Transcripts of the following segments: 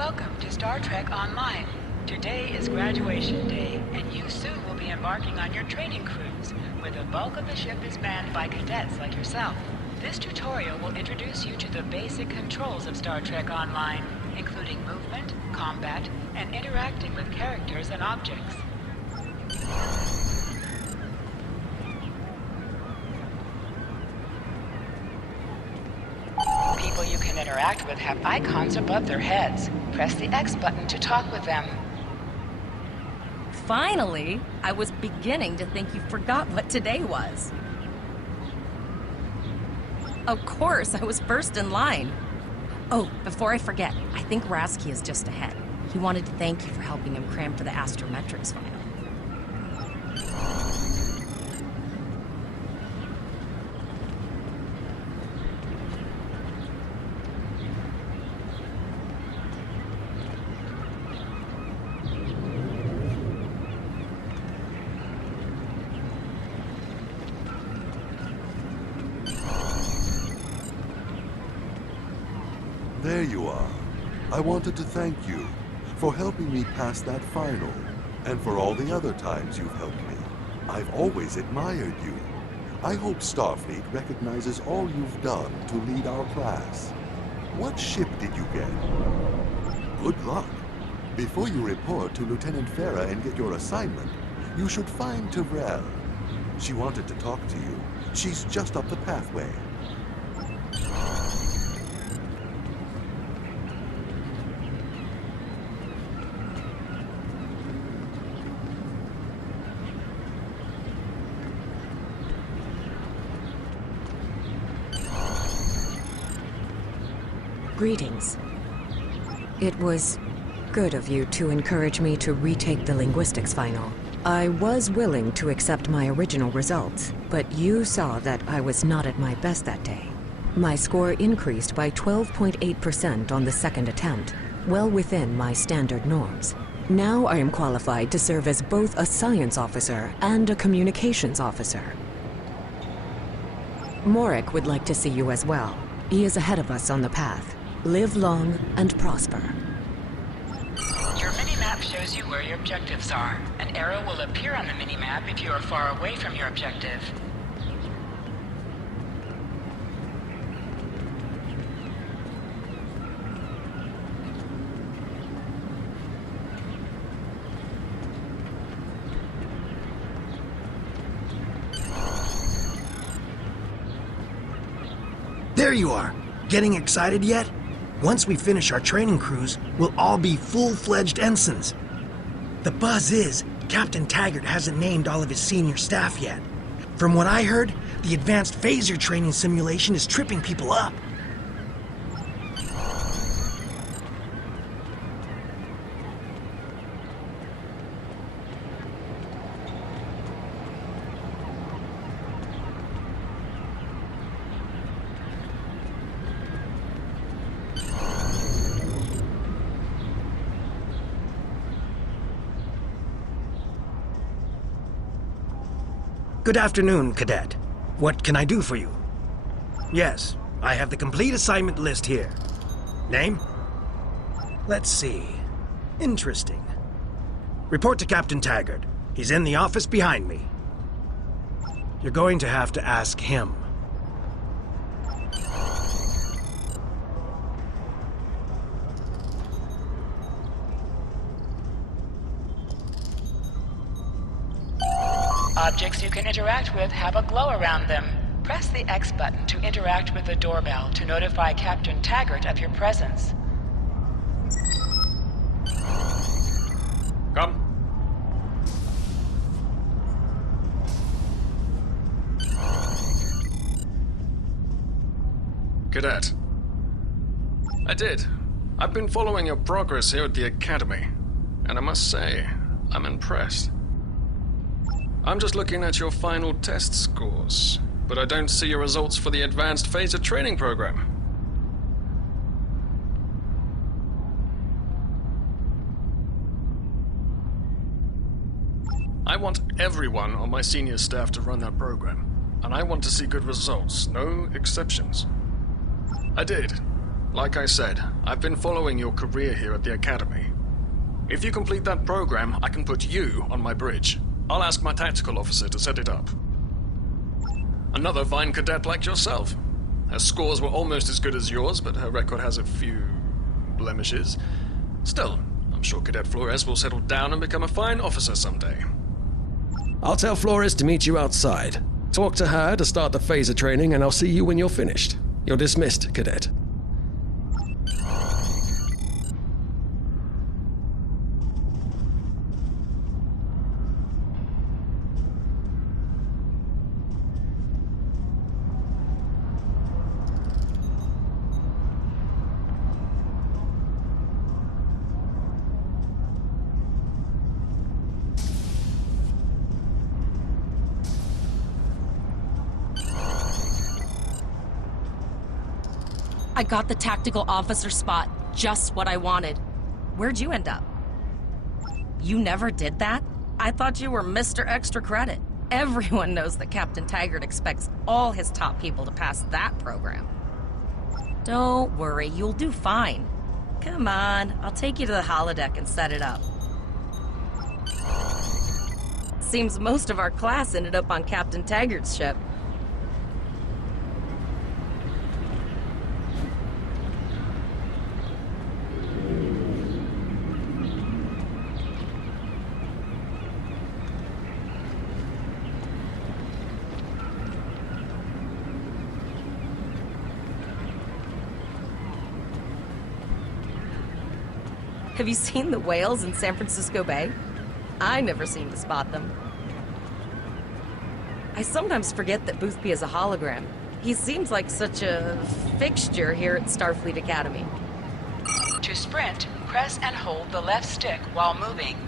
welcome to Star Trek Online. Today is graduation day, and you soon will be embarking on your training cruise, where the bulk of the ship is manned by cadets like yourself. This tutorial will introduce you to the basic controls of Star Trek Online, including movement, combat, and interacting with characters and objects. People you can interact with have icons above their heads. Press the X button to talk with them. Finally! I was beginning to think you forgot what today was. Of course, I was first in line. Oh, before I forget, I think Rasky is just ahead. He wanted to thank you for helping him cram for the astrometrics final. There you are. I wanted to thank you for helping me pass that final, and for all the other times you've helped me. I've always admired you. I hope Starfleet recognizes all you've done to lead our class. What ship did you get? Good luck. Before you report to Lieutenant Farah and get your assignment, you should find Tyrell. She wanted to talk to you. She's just up the pathway. Greetings. It was good of you to encourage me to retake the linguistics final. I was willing to accept my original results, but you saw that I was not at my best that day. My score increased by 12.8% on the second attempt, well within my standard norms. Now I am qualified to serve as both a science officer and a communications officer. Morik would like to see you as well. He is ahead of us on the path. Live long and prosper. Your mini-map shows you where your objectives are. An arrow will appear on the mini-map if you are far away from your objective. There you are! Getting excited yet? Once we finish our training cruise, we'll all be full-fledged ensigns. The buzz is, Captain Taggart hasn't named all of his senior staff yet. From what I heard, the advanced phaser training simulation is tripping people up. Good afternoon, Cadet. What can I do for you? Yes, I have the complete assignment list here. Name? Let's see. Interesting. Report to Captain Taggart. He's in the office behind me. You're going to have to ask him. Objects you can interact with have a glow around them. Press the X button to interact with the doorbell to notify Captain Taggart of your presence. Come. Cadet. I did. I've been following your progress here at the Academy, and I must say, I'm impressed. I'm just looking at your final test scores, but I don't see your results for the Advanced Phaser Training Program. I want everyone on my senior staff to run that program, and I want to see good results, no exceptions. I did. Like I said, I've been following your career here at the Academy. If you complete that program, I can put you on my bridge. I'll ask my tactical officer to set it up. Another fine cadet like yourself. Her scores were almost as good as yours, but her record has a few blemishes. Still, I'm sure Cadet Flores will settle down and become a fine officer someday. I'll tell Flores to meet you outside. Talk to her to start the phaser training, and I'll see you when you're finished. You're dismissed, Cadet. I got the tactical officer spot. Just what I wanted. Where'd you end up? You never did that? I thought you were Mr. Extra Credit. Everyone knows that Captain Taggart expects all his top people to pass that program. Don't worry, you'll do fine. Come on, I'll take you to the holodeck and set it up. Seems most of our class ended up on Captain Taggart's ship. Have you seen the whales in San Francisco Bay? I never seem to spot them. I sometimes forget that Boothby is a hologram. He seems like such a fixture here at Starfleet Academy. To sprint, press and hold the left stick while moving.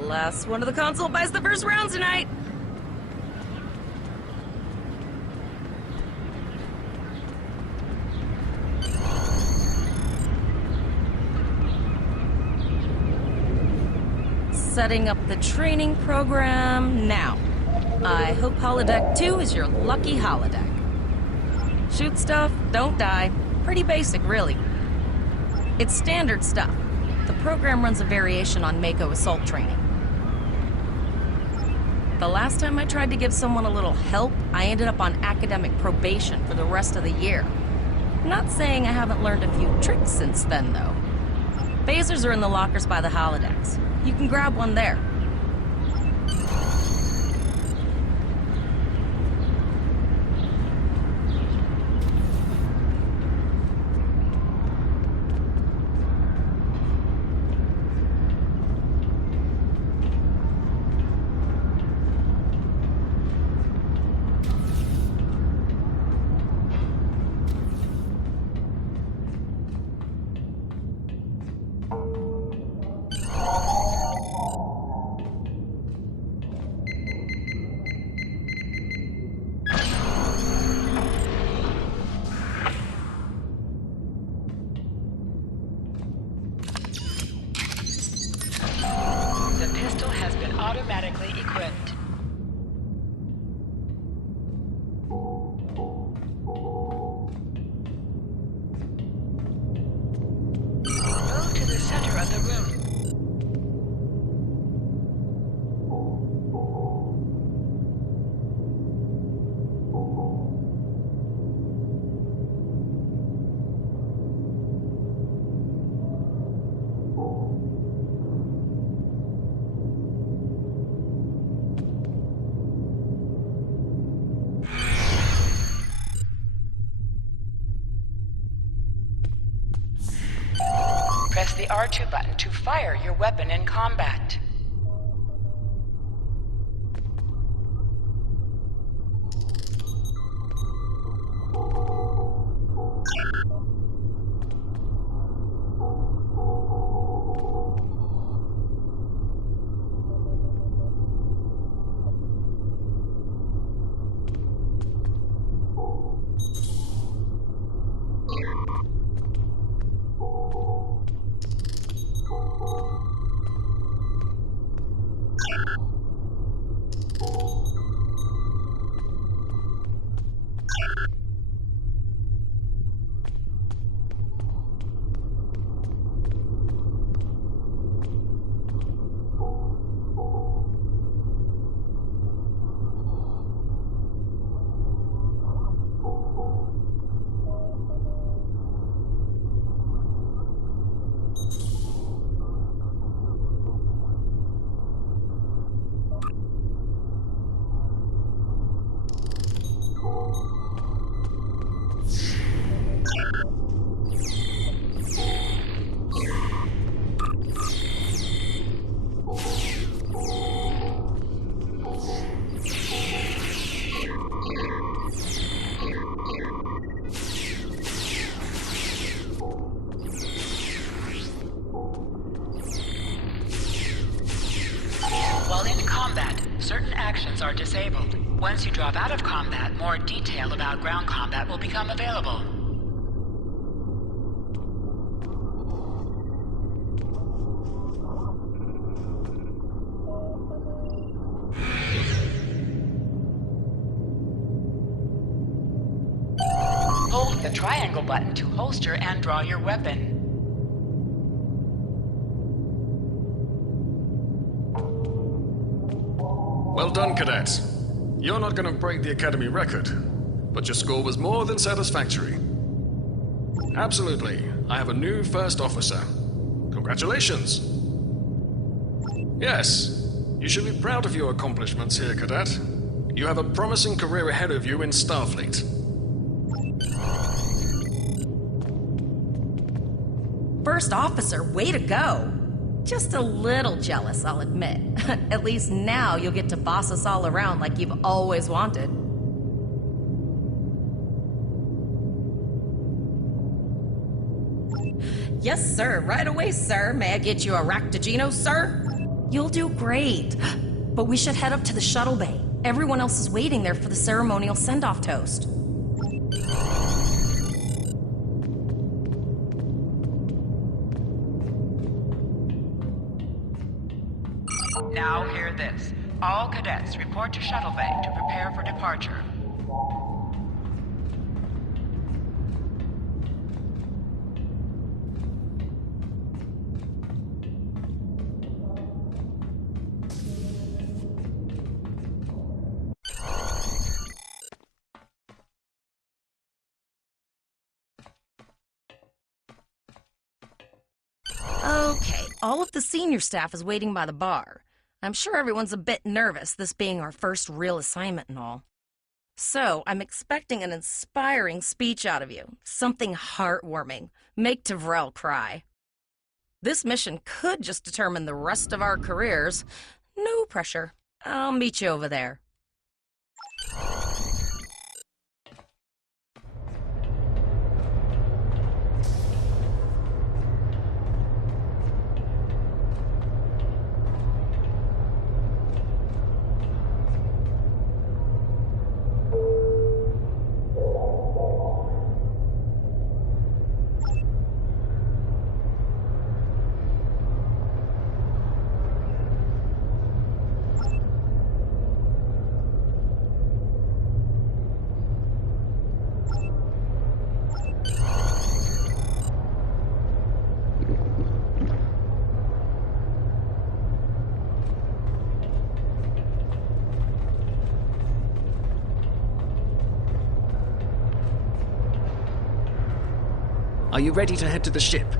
Last one of the console buys the first round tonight. Setting up the training program now. I hope holodeck 2 is your lucky holodeck. Shoot stuff, don't die. Pretty basic, really. It's standard stuff. The program runs a variation on Mako assault training. The last time I tried to give someone a little help, I ended up on academic probation for the rest of the year. Not saying I haven't learned a few tricks since then, though. Phasers are in the lockers by the holodecks. You can grab one there. Automatically equipped. Move to the center of the room. Press the R2 button to fire your weapon in combat. While in combat, certain actions are disabled. Once you drop out of combat, more detail about ground combat will become available. Hold the triangle button to holster and draw your weapon. Well done, cadets. You're not going to break the Academy record, but your score was more than satisfactory. Absolutely. I have a new first officer. Congratulations. Yes, you should be proud of your accomplishments here, cadet. You have a promising career ahead of you in Starfleet. First officer, way to go! Just a little jealous, I'll admit. At least now you'll get to boss us all around like you've always wanted. Yes, sir. Right away, sir. May I get you a Ractigino, sir? You'll do great. But we should head up to the shuttle bay. Everyone else is waiting there for the ceremonial send-off toast. Now hear this. All cadets report to shuttle bay to prepare for departure. Okay, all of the senior staff is waiting by the bar. I'm sure everyone's a bit nervous, this being our first real assignment and all. So, I'm expecting an inspiring speech out of you. Something heartwarming. Make Tavrel cry. This mission could just determine the rest of our careers. No pressure. I'll meet you over there. Are you ready to head to the ship?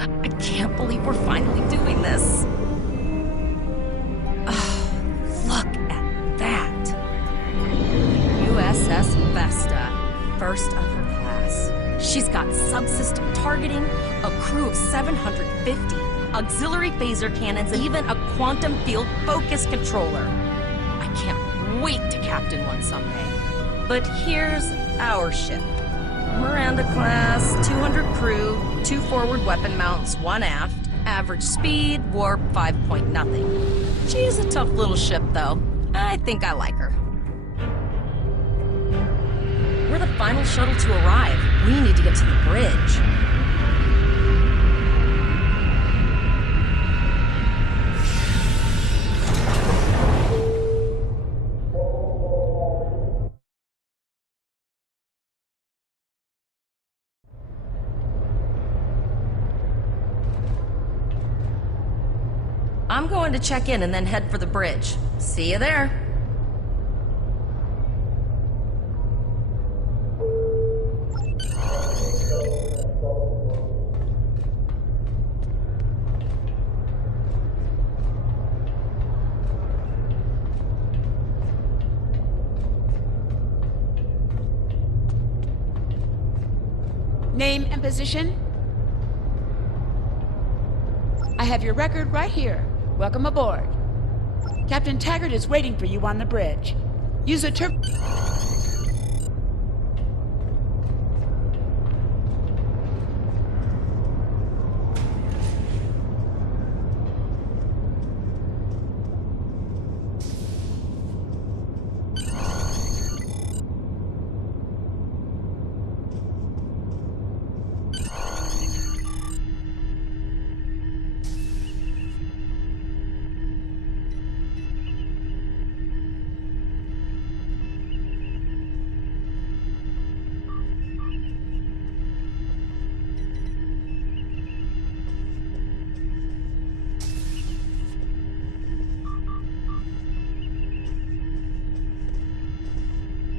I can't believe we're finally doing this. Oh, look at that. USS Vesta, first of her class. She's got subsystem targeting, a crew of 750, auxiliary phaser cannons, and even a quantum field focus controller. I can't wait to captain one someday. But here's our ship. Miranda class, 200 crew, 2 forward weapon mounts, 1 aft, Average speed, warp 5 point nothing. She's a tough little ship, though. I think I like her. We're the final shuttle to arrive. We need to get to the bridge. I'm going to check in and then head for the bridge. See you there. Name and position? I have your record right here. Welcome aboard. Captain Taggart is waiting for you on the bridge. Use a turbo...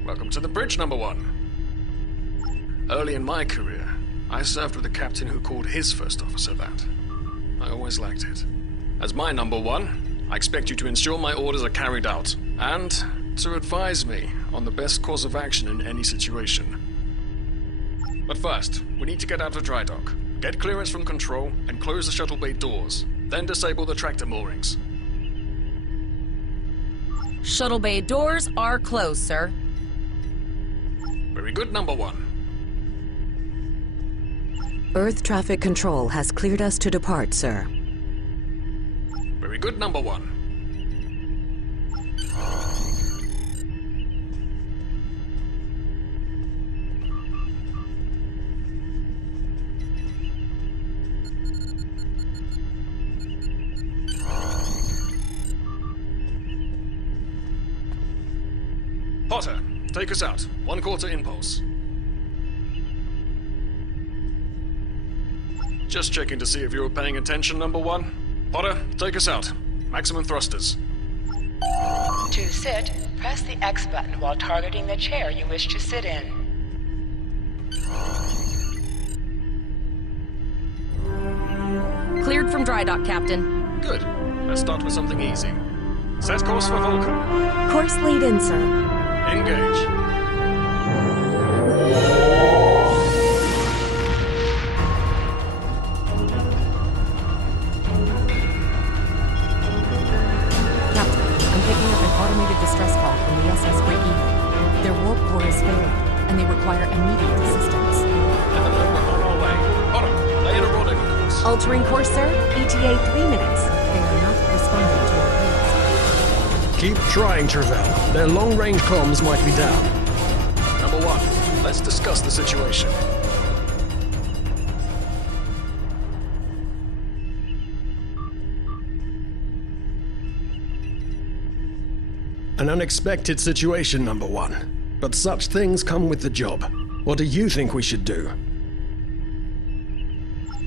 Welcome to the bridge, number one. Early in my career, I served with a captain who called his first officer that. I always liked it. As my number one, I expect you to ensure my orders are carried out, and to advise me on the best course of action in any situation. But first, we need to get out of dry dock, get clearance from control, and close the shuttle bay doors, then disable the tractor moorings. Shuttle bay doors are closed, sir. Very good, number one. Earth traffic control has cleared us to depart, sir. Very good, number one. Potter, take us out. 1/4 impulse. Just checking to see if you were paying attention, number one. Potter, take us out. Maximum thrusters. To sit, press the X button while targeting the chair you wish to sit in. Cleared from dry dock, Captain. Good. Let's start with something easy. Set course for Vulcan. Course lead in, sir. Engage. Captain, I'm picking up an automated distress call from the SS Breakeven. Their warp core is failing, and they require immediate assistance. Let them know we're on our way. Potter, lay in a rendezvous course. Altering course, sir. ETA 3 minutes. They are not responding to our calls. Keep trying, Travell. Their long-range comms might be down. Number one, let's discuss the situation. An unexpected situation, number one. But such things come with the job. What do you think we should do?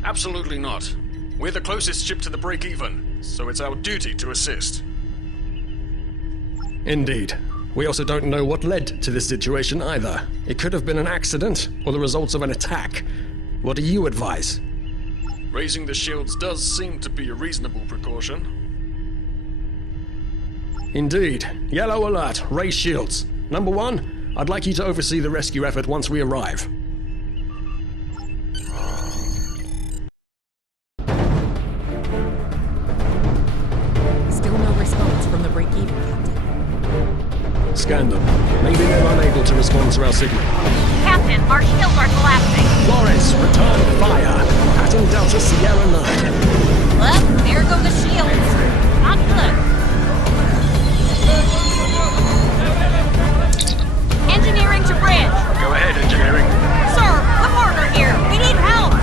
Absolutely not. We're the closest ship to the break-even, so it's our duty to assist. Indeed. We also don't know what led to this situation either. It could have been an accident, or the results of an attack. What do you advise? Raising the shields does seem to be a reasonable precaution. Indeed. Yellow alert. Raise shields. Number one, I'd like you to oversee the rescue effort once we arrive. Still no response from the break-even, Captain. Scan them. Maybe they're unable to respond to our signal. Captain, our shields are collapsing. Flores, return fire. Pattern Delta Sierra 9. Well, there go the shields. Not good. Engineering to bridge. Go ahead, engineering. Sir, the border here. We need help.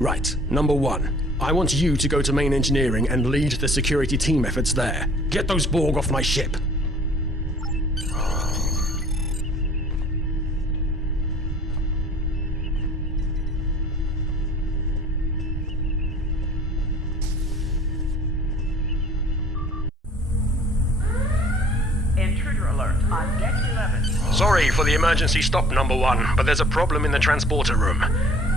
Right, number one. I want you to go to main engineering and lead the security team efforts there. Get those Borg off my ship. Intruder alert on deck 11. Sorry for the emergency stop, number one, but there's a problem in the transporter room.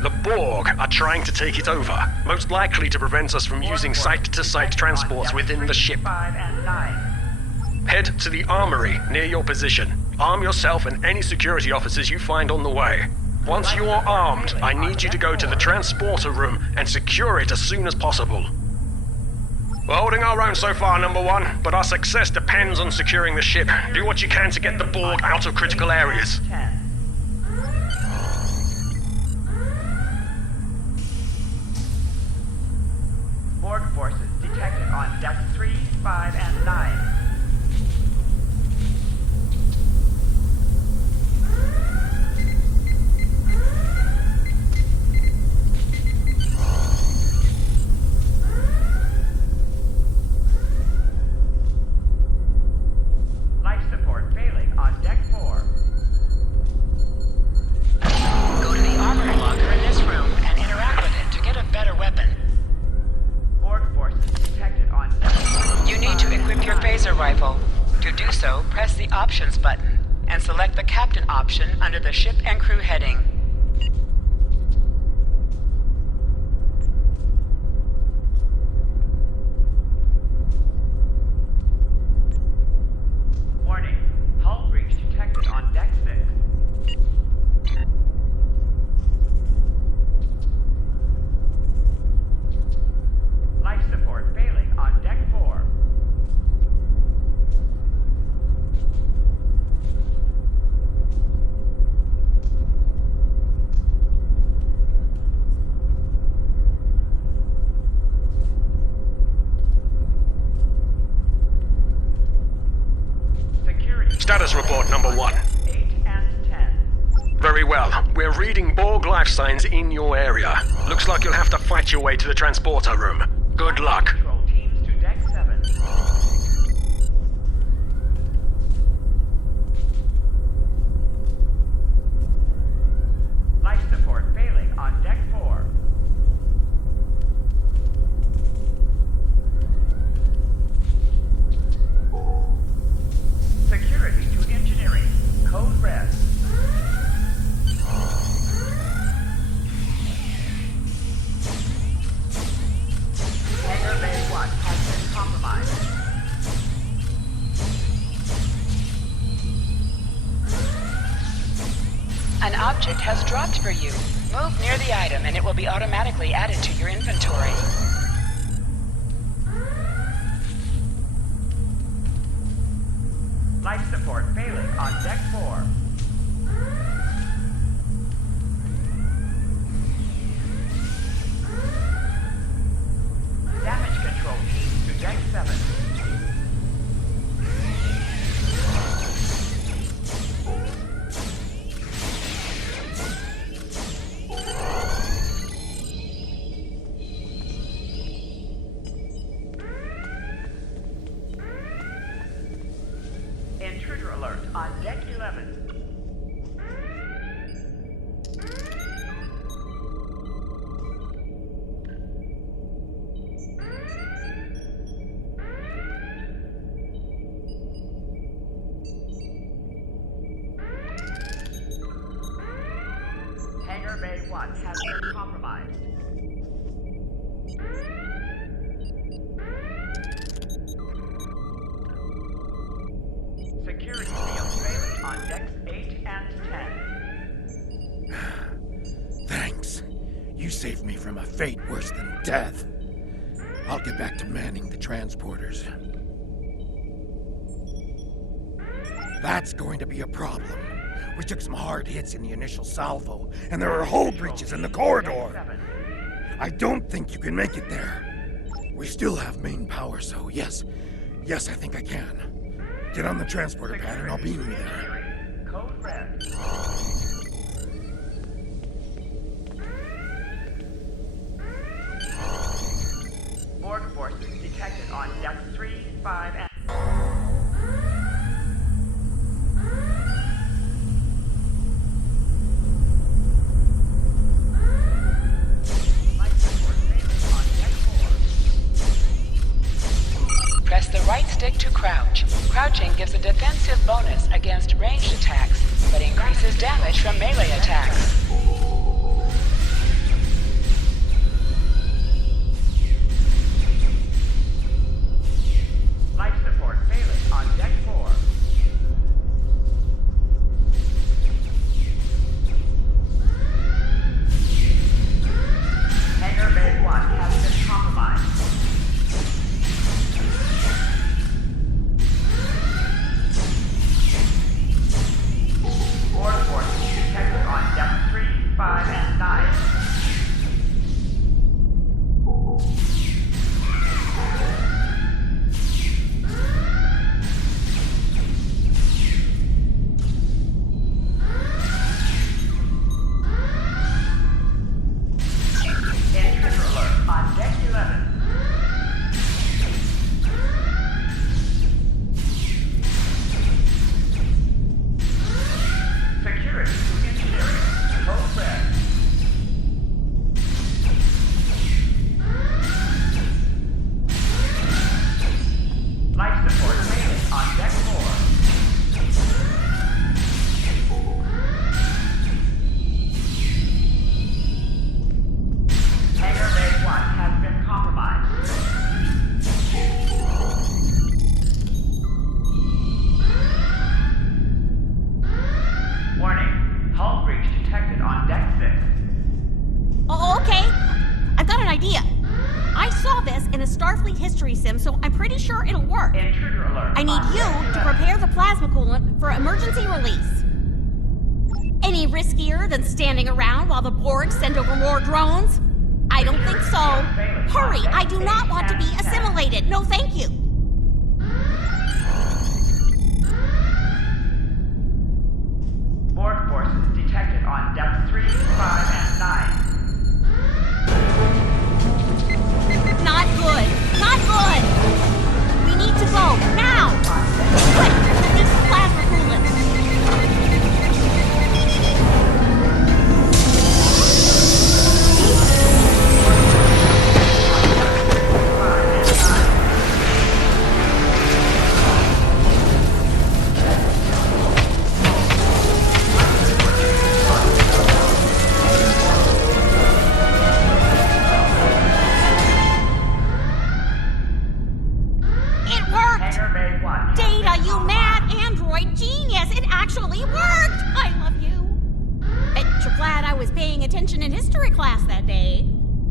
The Borg are trying to take it over, most likely to prevent us from using site-to-site transports within the ship. 5 and 9. Head to the armory near your position. Arm yourself and any security officers you find on the way. Once you're armed, I need you to go to the transporter room and secure it as soon as possible. We're holding our own so far, number one, but our success depends on securing the ship. Do what you can to get the Borg out of critical areas. 10. Borg forces detected on deck 3, 5, and 9. Life support failing on deck 4. Go to the armory locker in this room and interact with it to get a better weapon. Borg forces detected on deck 3. You need to equip your phaser rifle. To do so, press the options button and select the captain option under the ship and crew heading. Warning, hull breach detected on deck 6. Life support failing on deck 4. Security. Status report, number one. 8 and 10. Very well. We're reading Borg life signs in your area. Looks like you'll have to fight your way to the transporter room. Good luck. Control teams to deck 7. Life support failing on deck 4. Security to engineering. Code red. Hangar Bay 1 has been compromised. An object has dropped for you. Move near the item and it will be automatically added to your inventory. Life support failing on deck 4. Damage control teams to deck 7. Intruder alert on deck saved me from a fate worse than death. I'll get back to manning the transporters. That's going to be a problem. We took some hard hits in the initial salvo, and there are hull breaches in the corridor. I don't think you can make it there. We still have main power, so yes, I think I can. Get on the transporter pad and I'll beam you there. Code red. Borg forces detected on depth 3, 5, and... Press the right stick to crouch. Crouching gives a defensive bonus against ranged attacks, but increases damage from melee attacks. Life support failing on deck 4. Hangar Bay 1 has been compromised. Borg forces detected on depth 3, 5, and 9. Intruder alert on deck 11. Security to interior. Code red. Life support failing on deck 4. Hangar Bay 1 has been compromised. Warning. Hull breach detected on deck 6. Oh, okay. I've got an idea. I saw this in a Starfleet history sim, so I'm pretty sure it'll work. Intruder alert. I need on you deck to 11. prepare the plasma coolant for emergency release. Any riskier than standing around while the Borg send over more drones? I don't think so. Hurry, I do not want to be assimilated. No, thank you. Borg forces detected on depth 3, 5, and 9. Not good. Not good. We need to go now. Quick, release the plasma coolant. It worked. Hangar Bay 1 has Data, been you compromised. mad android genius! It actually worked! I love you. Bet you're glad I was paying attention in history class that day.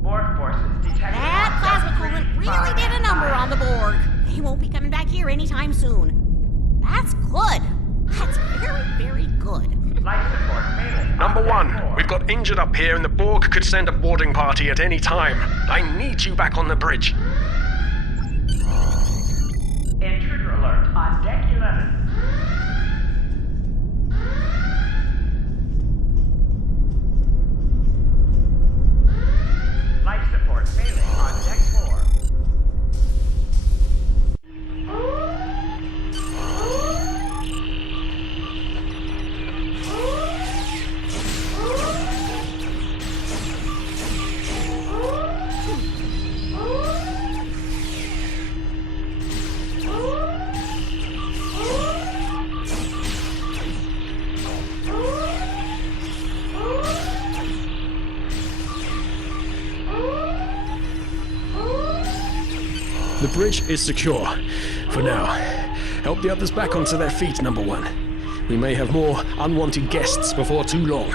Borg forces detected That on plasma depth 3, coolant really 5, did a and number 9. on the Borg. They won't be coming back here anytime soon. That's good. That's very, very good. Life support failing. Number on deck 1, 4. we've got injured up here and the Borg could send a boarding party at any time. I need you back on the bridge. Intruder alert on deck 11. Life support failing on deck 4. The bridge is secure. For now. Help the others back onto their feet, number 1. We may have more unwanted guests before too long.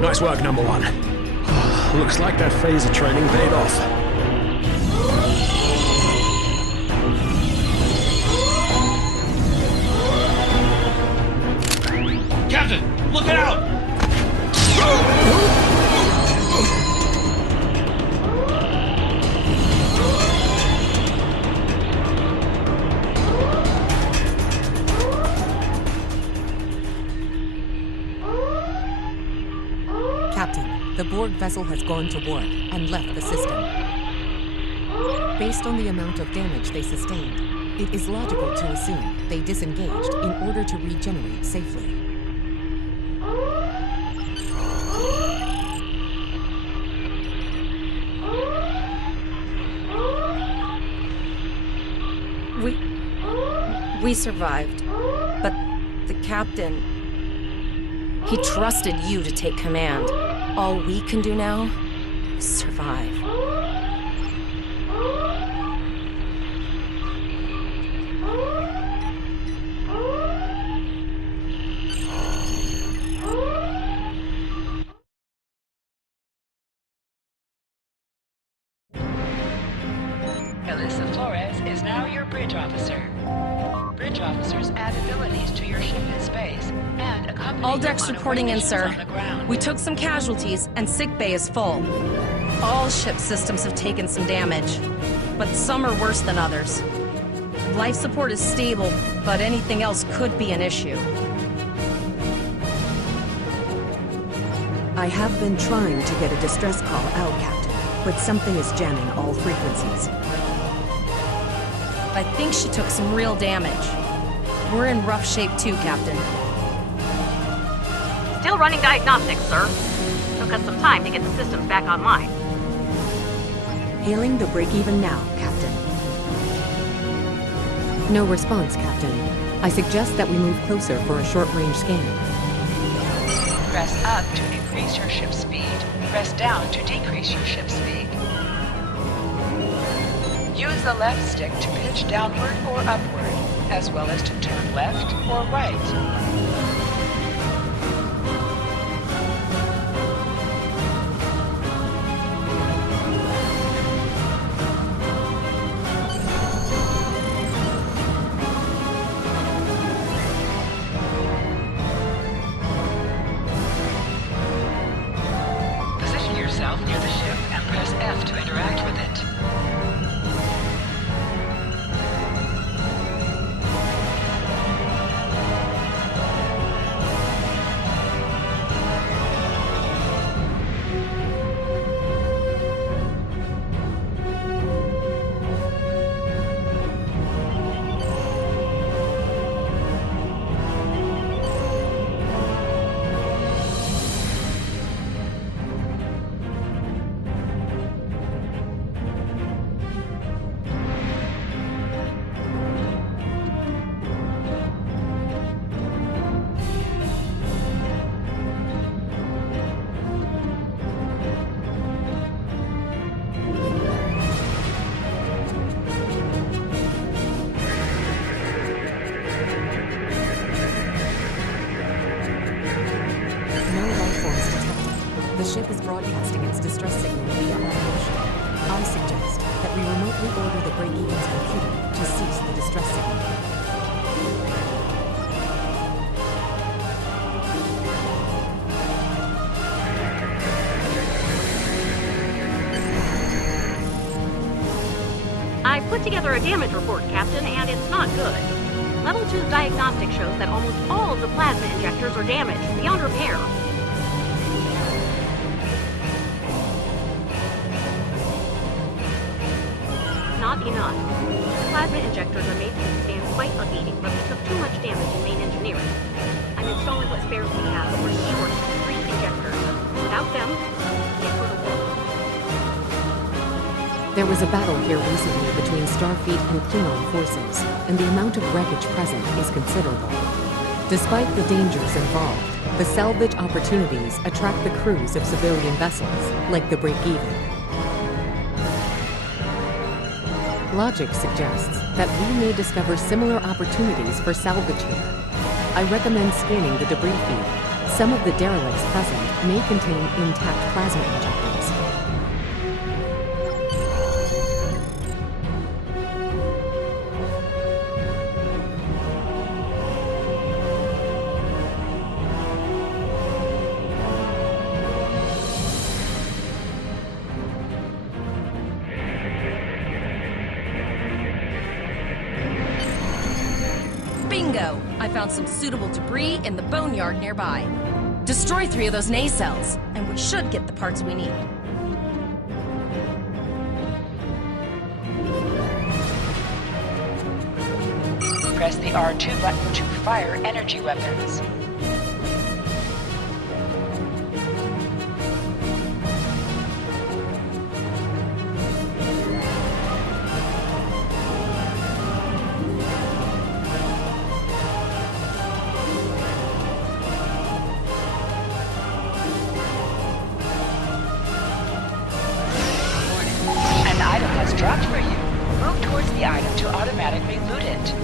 Nice work, number one. Looks like that phaser training paid off. Captain, look out! Captain, the Borg vessel has gone to warp and left the system. Based on the amount of damage they sustained, it is logical to assume they disengaged in order to regenerate safely. We survived, but the captain, he trusted you to take command. All we can do now is survive. Alyssa Flores is now your bridge officer. Bridge officers add abilities to your ship in space and accompany All you decks on reporting in, missions sir. on the ground. We took some casualties, and sickbay is full. All ship systems have taken some damage, but some are worse than others. Life support is stable, but anything else could be an issue. I have been trying to get a distress call out, Captain, but something is jamming all frequencies. I think she took some real damage. We're in rough shape too, Captain. Still running diagnostics, sir. Took us some time to get the systems back online. Hailing the break-even now, Captain. No response, Captain. I suggest that we move closer for a short-range scan. Press up to increase your ship's speed. Press down to decrease your ship's speed. Use the left stick to pitch downward or upward, as well as to turn left or right. Position yourself near the ship and press F to interact with it. The ship is broadcasting its distress signal via our motion. I suggest that we remotely order the break-even's computer to cease the distress signal. I put together a damage report, Captain, and it's not good. Level 2's diagnostic shows that almost all of the plasma injectors are damaged, beyond repair. Not enough. Plasma injectors are made to withstand quite a beating, but we took too much damage in main engineering. I'm installing what spares we have, but we're short 3 injectors. Without them, we can't go to war. There was a battle here recently between Starfleet and Klingon forces, and the amount of wreckage present is considerable. Despite the dangers involved, the salvage opportunities attract the crews of civilian vessels, like the Break-Even. Logic suggests that we may discover similar opportunities for salvage here. I recommend scanning the debris field Some of the derelicts present may contain intact plasma injectors. Bingo! I found some suitable debris in the boneyard nearby. Destroy 3 of those nacelles, and we should get the parts we need. Press the R2 button to fire energy weapons. An item has dropped for you. Move towards the item to automatically loot it.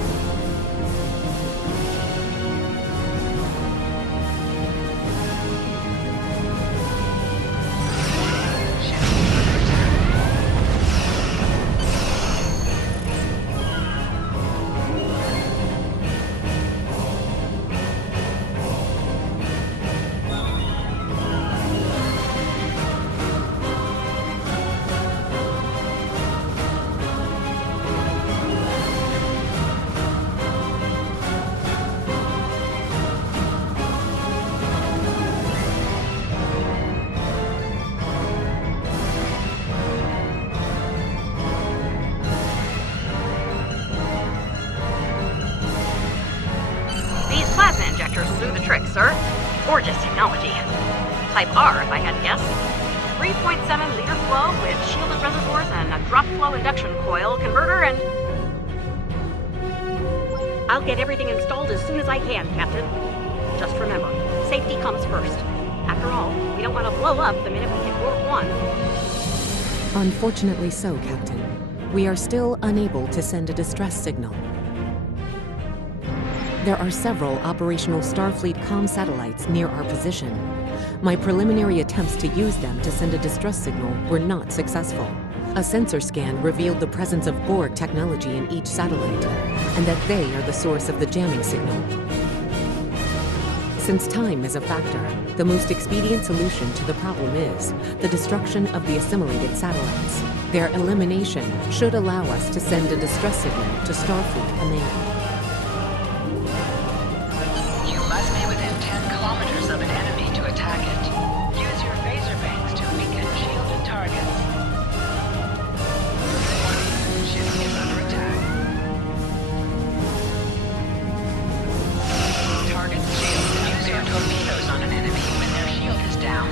These plasma injectors will do the trick, sir. Gorgeous technology. Type R, if I had to guess. 3.7 liter flow with shielded reservoirs and a drop flow induction coil converter and... I'll get everything installed as soon as I can, Captain. Just remember, safety comes first. After all, we don't want to blow up the minute we hit Warp 1. Unfortunately so, Captain. We are still unable to send a distress signal. There are several operational Starfleet comm satellites near our position. My preliminary attempts to use them to send a distress signal were not successful. A sensor scan revealed the presence of Borg technology in each satellite, and that they are the source of the jamming signal. Since time is a factor, the most expedient solution to the problem is the destruction of the assimilated satellites. Their elimination should allow us to send a distress signal to Starfleet Command. You must be within 10 kilometers of an enemy to attack it. Use your phaser bangs to weaken shielded targets. Warning, ship is under attack. Target's shield. Use your torpedoes on an enemy when their shield is down.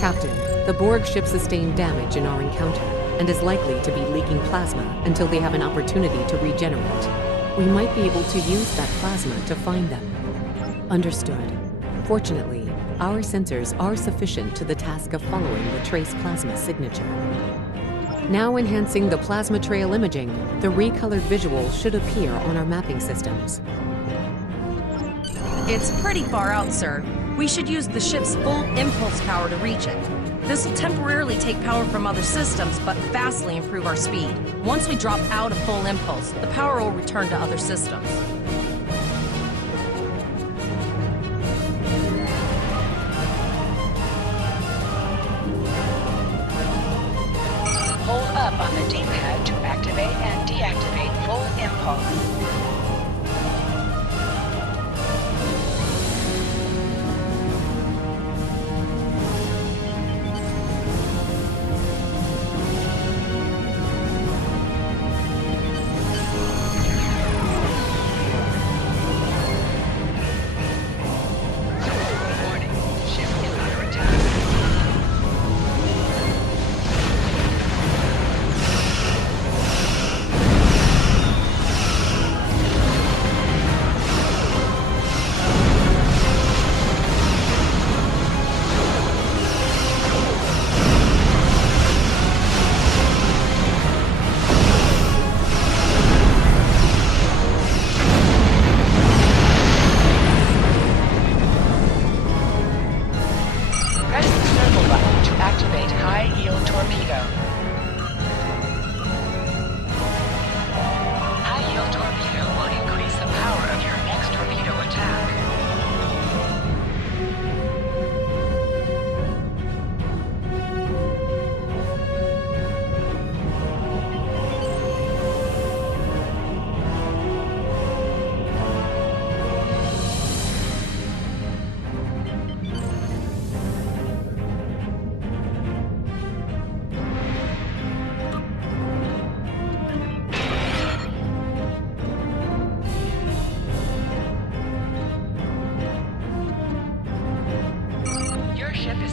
Captain, the Borg ship sustained damage in our encounter and is likely to be leaking plasma until they have an opportunity to regenerate. We might be able to use that plasma to find them. Understood. Fortunately, our sensors are sufficient to the task of following the trace plasma signature. Now enhancing the plasma trail imaging, the recolored visual should appear on our mapping systems. It's pretty far out, sir. We should use the ship's full impulse power to reach it. This will temporarily take power from other systems, but vastly improve our speed. Once we drop out of full impulse, the power will return to other systems. up on the D-pad to activate and deactivate full impulse.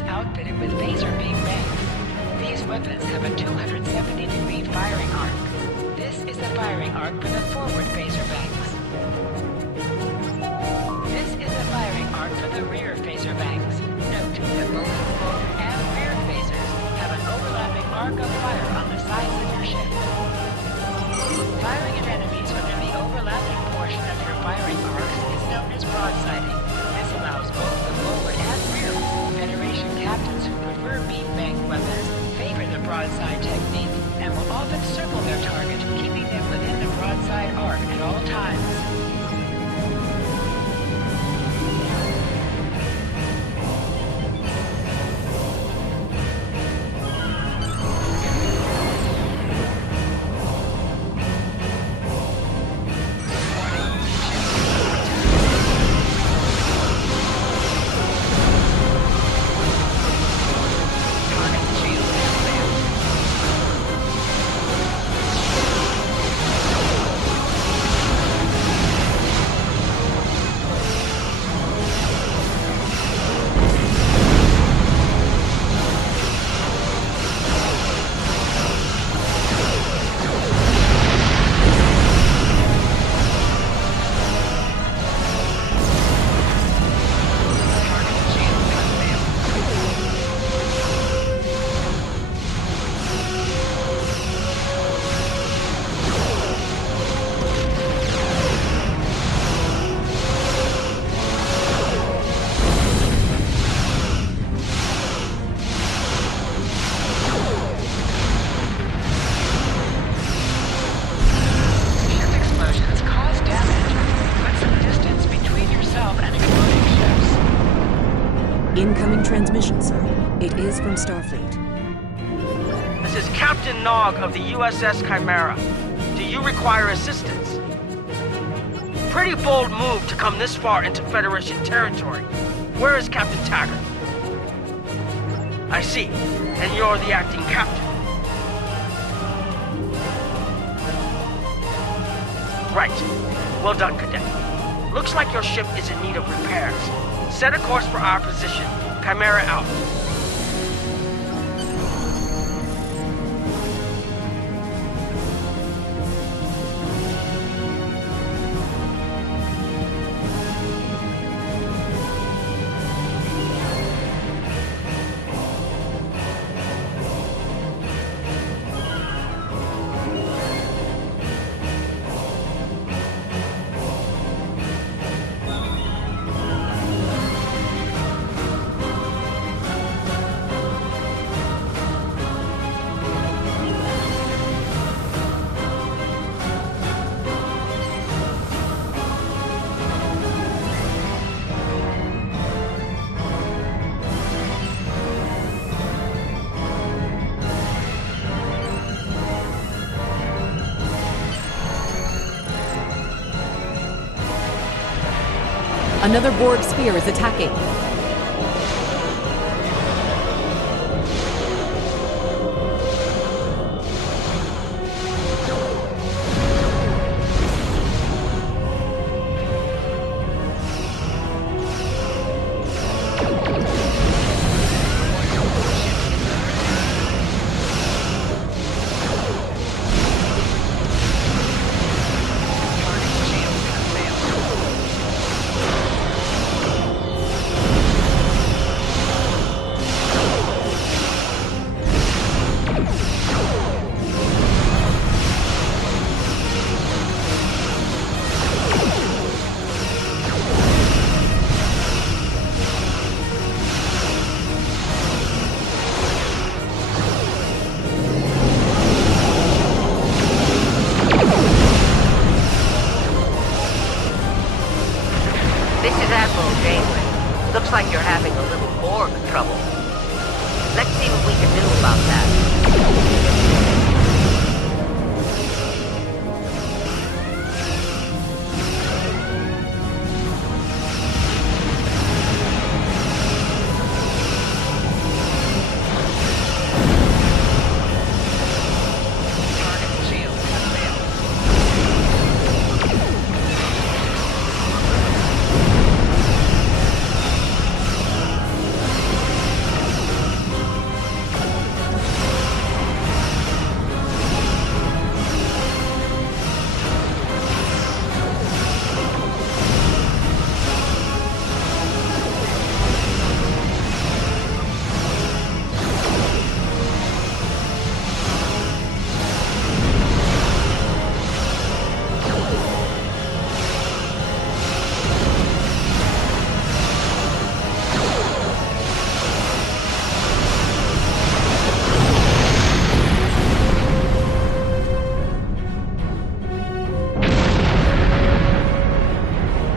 Outfitted with phaser beam bangs. These weapons have a 270-degree firing arc. This is the firing arc for the forward phaser bangs. This is the firing arc for the rear phaser bangs. Note that both forward and rear phasers have an overlapping arc of fire on the sides of your ship. Firing at enemies within the overlapping portion of your firing arcs is known as broadsiding. This allows both the forward and rear Federation captains who prefer beam bank weapons favor the broadside technique and will often circle their target, keeping them within the broadside arc at all times. Incoming transmission, sir. It is from Starfleet. This is Captain Nog of the USS Chimera. Do you require assistance? Pretty bold move to come this far into Federation territory. Where is Captain Taggart? I see. And you're the acting captain. Right. Well done, Cadet. Looks like your ship is in need of repairs. Set a course for our position. Chimera out. Another Borg sphere is attacking. Looks like you're having a little Borg trouble. Let's see what we can do about that.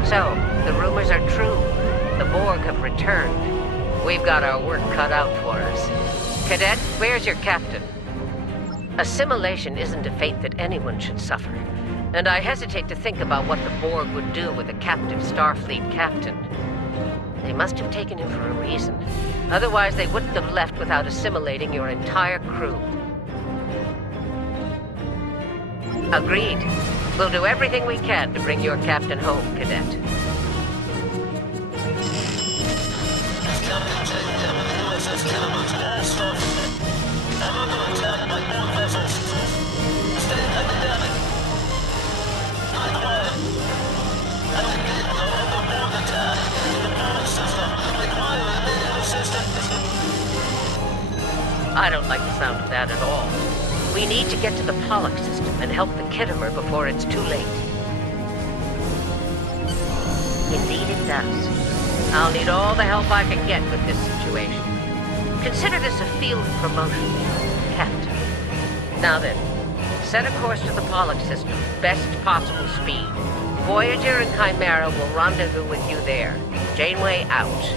So, the rumors are true. The Borg have returned. We've got our work cut out for us. Cadet, where's your captain? Assimilation isn't a fate that anyone should suffer. And I hesitate to think about what the Borg would do with a captive Starfleet captain. They must have taken him for a reason. Otherwise, they wouldn't have left without assimilating your entire crew. Agreed. We'll do everything we can to bring your captain home, Cadet. I don't like the sound of that at all. We need to get to the Pollock system and help the Kittimer before it's too late. Indeed it does. I'll need all the help I can get with this situation. Consider this a field promotion, Captain. Now then, set a course to the Pollock system, best possible speed. Voyager and Chimera will rendezvous with you there. Janeway out.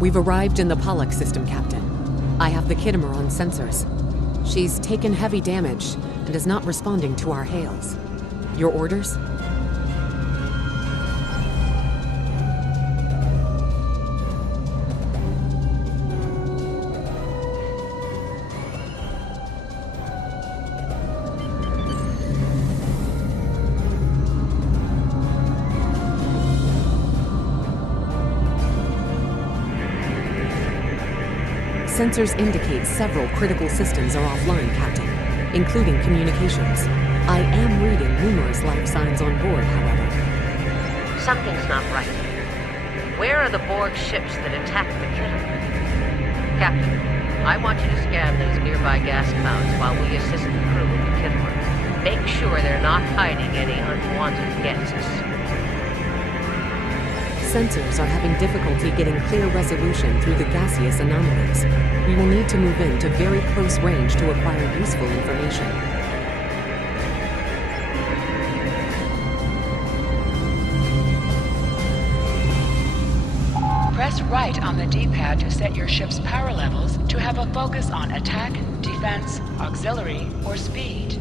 We've arrived in the Pollock system, Captain. I have the Kittimer on sensors. She's taken heavy damage and is not responding to our hails. Your orders? Sensors indicate several critical systems are offline, Captain, including communications. I am reading numerous life signs on board, however. Something's not right. Where are the Borg ships that attacked the Kittimer? Captain, I want you to scan those nearby gas clouds while we assist the crew of the Kittimer. Make sure they're not hiding any unwanted guests. Sensors are having difficulty getting clear resolution through the gaseous anomalies. We will need to move in to very close range to acquire useful information. Press right on the D-pad to set your ship's power levels to have a focus on attack, defense, auxiliary, or speed.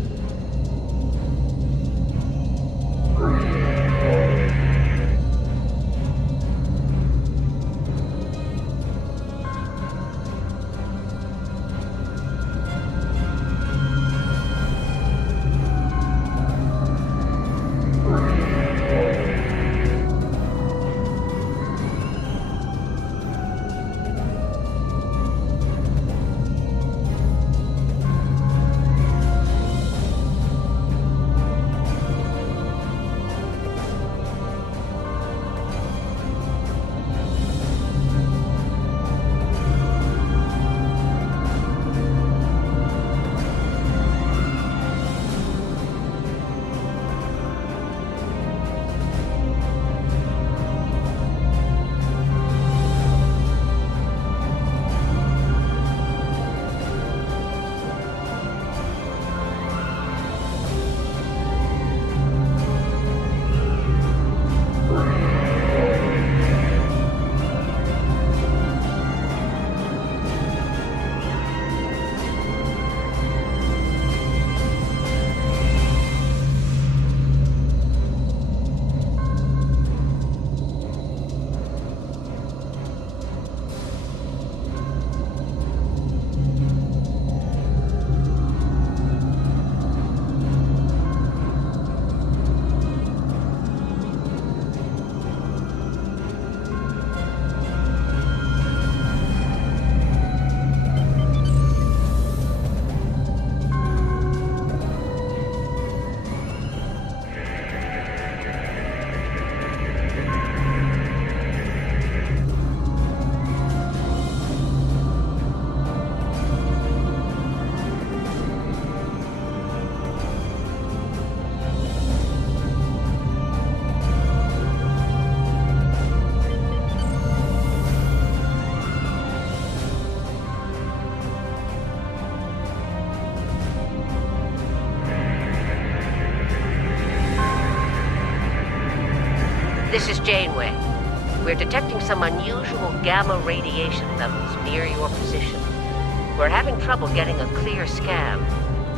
This is Janeway. We're detecting some unusual gamma radiation levels near your position. We're having trouble getting a clear scan.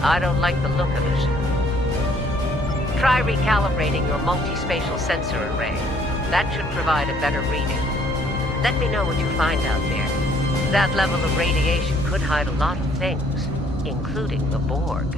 I don't like the look of it. Try recalibrating your multispatial sensor array. That should provide a better reading. Let me know what you find out there. That level of radiation could hide a lot of things, including the Borg.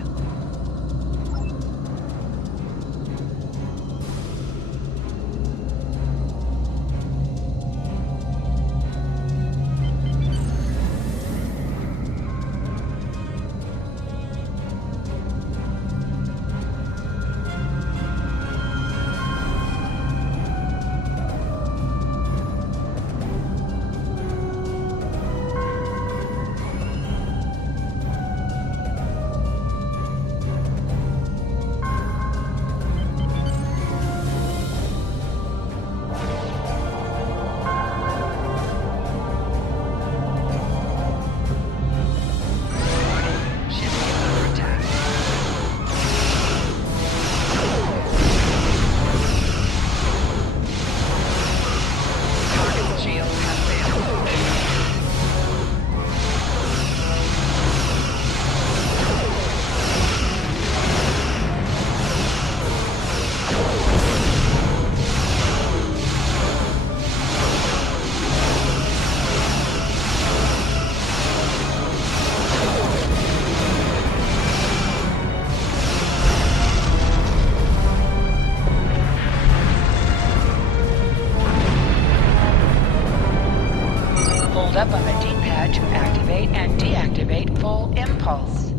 Hold up on the D-pad to activate and deactivate full impulse.